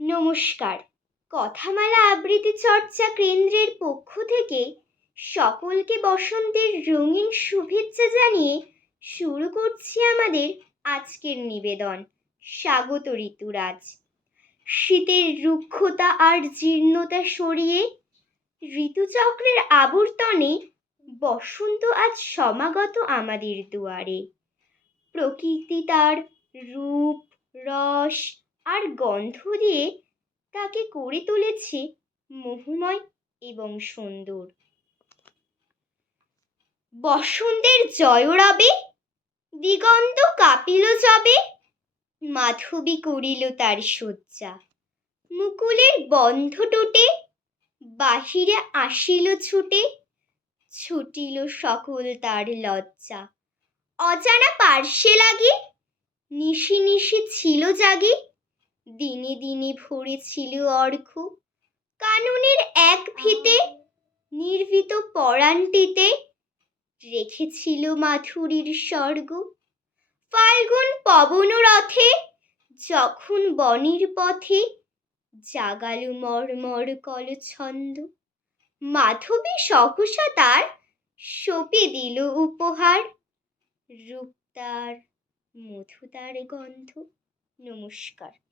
নমস্কার। কথামালা আবৃত্তি চর্চা কেন্দ্রের পক্ষ থেকে সকলকে বসন্তের রঙিন শুভেচ্ছা জানিয়ে শুরু করছি আমাদের আজকের নিবেদন। স্বাগত ঋতুরাজ। শীতের রুক্ষতা আর জীর্ণতা সরিয়ে ঋতুচক্রের আবর্তনে বসন্ত আজ সমাগত আমাদের দুয়ারে। প্রকৃতি তার রূপ, রস আর গন্ধ দিয়ে তাকে করে তুলেছে মোহময় এবং সুন্দর। বসন্তের জয়রবে দিগন্ত কাঁপিল যবে, মাধবী করিল তার শয্যা। মুকুলের বন্ধ টুটে বাহিরে আসিল ছুটে, ছুটিল সকল তার লজ্জা। অজানা পার্শ্বে লাগি নিশি নিশি ছিল জাগি, দিনে দিনে ভরেছিল অর্ঘ্য। কাননের এক ভিতে নির্ভীত পরাণটিতে রেখেছিল মাধুরীর স্বর্গ। ফাল্গুন পবন রথে যখন বনের পথে জাগালো মর্মর কলছন্দ, মাধবী সহসা তার সঁপে দিল উপহার, রূপ তার মধু তার গন্ধ। নমস্কার।